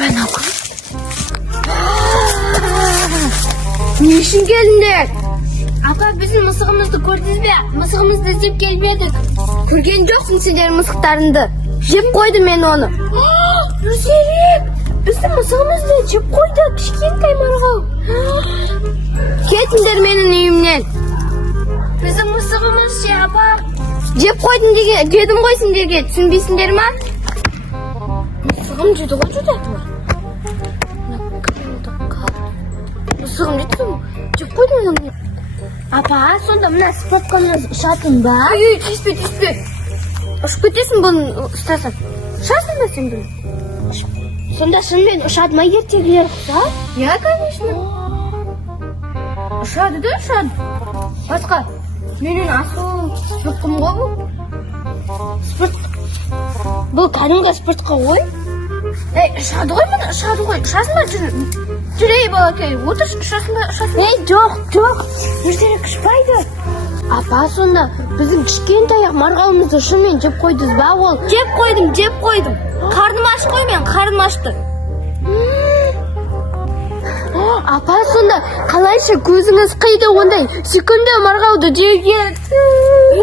Ben okuyayım. Ne işin geldin? Apa bizim mısığımızdı gördünüz mü? Mısığımızdı izleyip gelmedik. Көрген жоқсың сендер мысықтарыңды. Жеп қойды мен оны. Нұрсерік, біздің мысығымызды жеп қойды. Кішкентай марғау. Кетіңдер менің үйімнен. Біздің мысығымыз ше апа. Жеп қойдым дедім ғой сендерге. Түсінбейсіңдер ма? Мысығым жеді ғой жұдаты бар. Мысығым жеді ғой. Жеп қойдым оны. Апа, сонда мына спорткомнан ұшатын ба? Түспе. Ұшып кетесің бұны ұстасаң. Ұшасың ба сен бұны? Сонда шынымен ұшады ма ертегілер құса? Я, конечно. Ұшады да ұшады. Басқа, менің асыл спортком ғой бұл. Бұл кәдімгі спортқа ғой. Ұшады ғой мұны, ұшады ғой. Ұшасың ба жүрей балакай, отыр, ұшасың ба? Жоқ. Өздері ұшпайды. Апа, сонда біздің кішкентай марғауымызды шынымен жеп қойдыңыз ба ол? Жеп қойдым. Қарным аш қой мен, қарным ашты. Апа, сонда қалайша көзіңіз қиды ондай сүйкімді марғауды жеуге?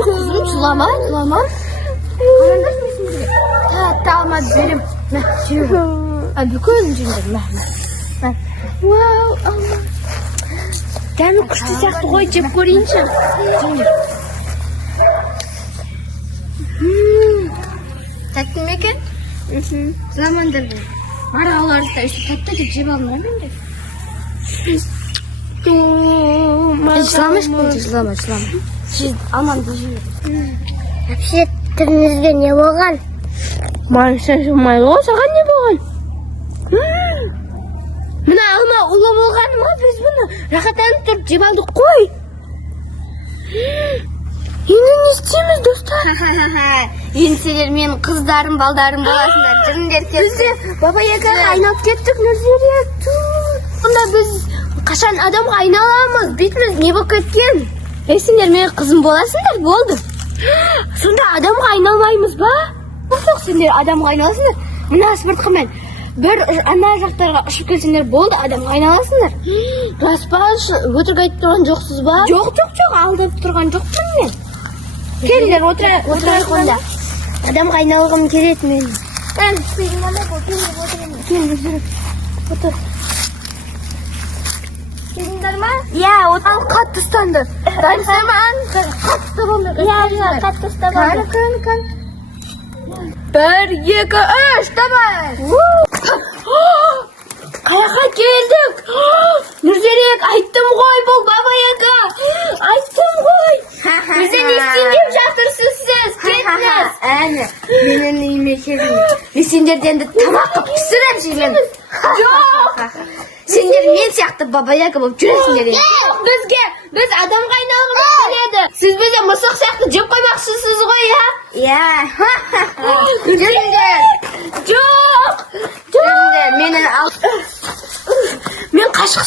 Қызым, жылама. Қараңдар месімізге. Алмады берем. Бүкілін жеңдер. Вау, алла. Дәмі күшті сияқты ғой, жеп көрейінші. Тәтті ме екен? Жыламаңдар бұл. Марғауларды да өйстіп тәтті деп жеп алыңдар менде. Жылама. Алмамды жеп. Әпше, түріңізге не болған? Маған сен жылмайды ғой, саған не болған? Мына алма ұлы болғаны ма, біз бұны рахаттанып тұрып жеп алдық қой. Енді не істейміз, достар? Енді сендер менің қыздарым, балдарым боласыңдар, жүріңдер кетті. Біз де баба Ягаға айналып кеттік, Нұрсерік. Сонда біз қашан адамға айналамыз, бетіміз не болып кеткен? Сендер менің қызым боласыңдар, болды. Сонда адамға айналмаймыз ба? Жоқ, сендер адамға айналасыңдар. Мына спортқамен бір ана жақтарға ұшып келсеңдер болды, адамға айналасыңдар. Рас па, өтірік айтып тұрған жоқсыз ба? Жоқ, алдап тұрған жоқпын мен. Келіңдер, отырайық онда. Адамға айналғым келеді мен. Отыр. Келіңдер ма? Иә, ал қатты ұстанды. Дайынсаман, қатты ұстап олмай. Иә, қатты ұстап олмай. Кән. 1, 2, 3, давай! Қаяққа келдік? Нұрсерік, айттым ғой, бұл баба Яга. Айттым ғой. Бізде не істейін жатырсыз сіз? Кетіңіз. Әне, менің үйіме келіңіз. Мен сендерден де тамақ қып пісіріп жеймін. Жоқ. Сендер мен сияқты баба Яга болып жүресіңдер. Жоқ, біз адамға айналғымыз келеді. Сіз бізде мысық сияқты жеп қоймақшысыз ғой, иә? Иә. Жүріңдер. Жоқ. Мен қашып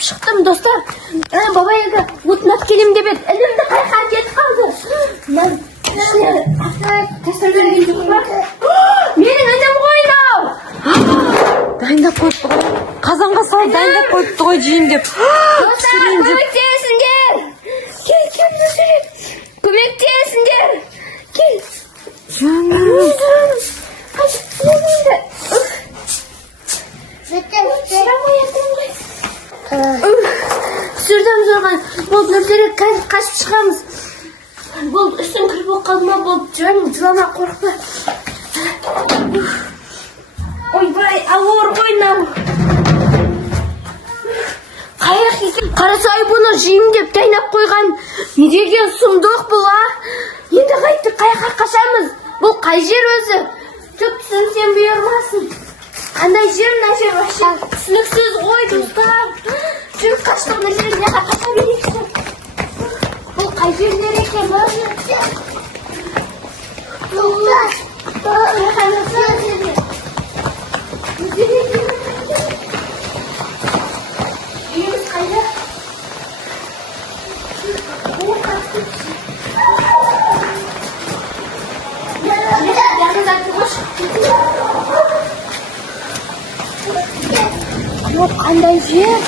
шықтым, достар. Баба Яга отынап келем деп еді. Інімді қайқа кетіп қалды. Менің інім ғой мынау. Дайындап қойыпты ғой. Қазанға салып дайындап қойыпты ғой жейін деп. Достар, көмектесіңдер. Кел, Нұрсерік. Көмектесіңдер. Кел. Сүрдім зорған. Бұл Нұрсерік қашып шығамыз. Бұл үстін кір болып қалды ма, бұл жүрмін, жылама, қорықпа. Ойбай, ауыр ғой мынау. Қайрақ екен, қарасай бұны жеймін деп дайындап қойған. Не деген сұмдық бұл, а? Енді қайттық, қайыққа қашамыз. Бұл қай жер өзі? Түк түсінсем бұйырмасын. Қандай жер, мына жер вообще түсініксіз ғой, достар. Жүріп қаштық, мына жер мына қаша берейікші. Бұл қай жерлер екен, ба? Үйіміз қайда? Bu qanday yer?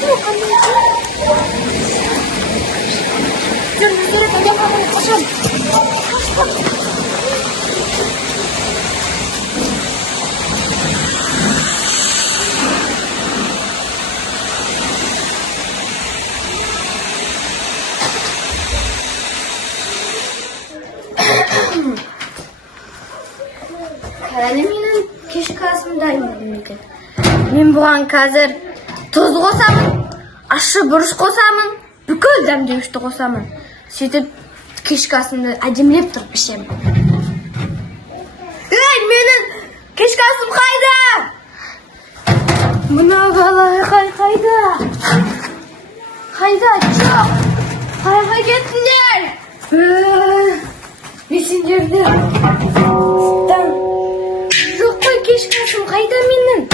Bu qanday yer? Yürü, kaçalım. Hali menin kechki asımdayım ekan. Men bugan hozir tuz qo'saman, ashi burish qo'saman, bugun damdashni qo'saman. Сөйтіп kechki asımda ajimlab turib ishaman. Ey, mening kechki asım qayda? Mana bala qayda? Qayda? Yo'q. Qayga ketdilar? Messengerda. Yo'q, kechki asım qayda mening?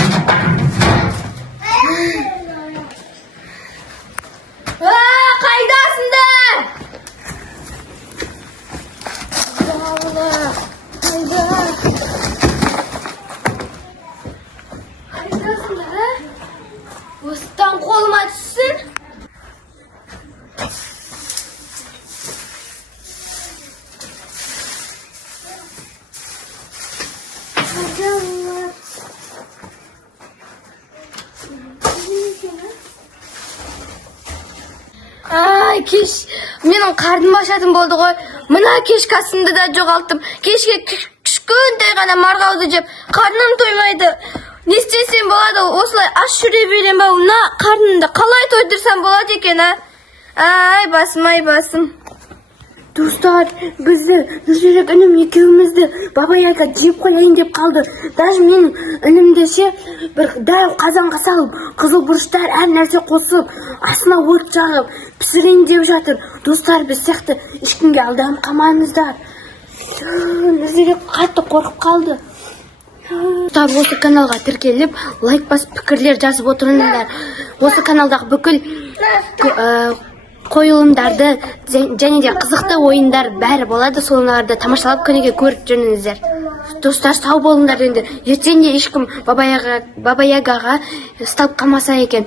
Qaydasizlar? Qaydasizlar? O'stan qo'lma tushsin. Ay, mening qarnim oshadim bo'ldi qo'y. Mana kechki asımda da jo'g'altdim. Kechga tushkunday g'ana marg'avdi jeb, qarnim to'ymaydi. Ne istesem bo'ladi, o'slar ashuri beraman va uni qarnimda qalay to'ydirsam bo'ladi ekan a? Ay, basım. Do'stlar, bizni Nurzirak inim ikkovimizni baba yaga jeb qo'yayin deb qoldi. Даже men inimdashi bir dal qozonga solib, qizil burchlar har narsa qo'shib, asma o't chaqib, pishiring deb yotir. Do'stlar, biz sexda hech kimga aldam qamaymizlar. Nurzirak qattiq qo'rqib qoldi. Tabi o'sha kanalga tirkelib, like bosib, fikrlar yozib o'tiringlar. O'sha kanaldagi бүкіл qo'yilimlarda және qiziqli o'yinlar bari bo'ladi. So'nglarda tomoshalab kuniga ko'rib juringizlar. Do'stlar, sog' bo'linglar endi. Ertaga hech kim baba yagaga stalb qilmasa ekan.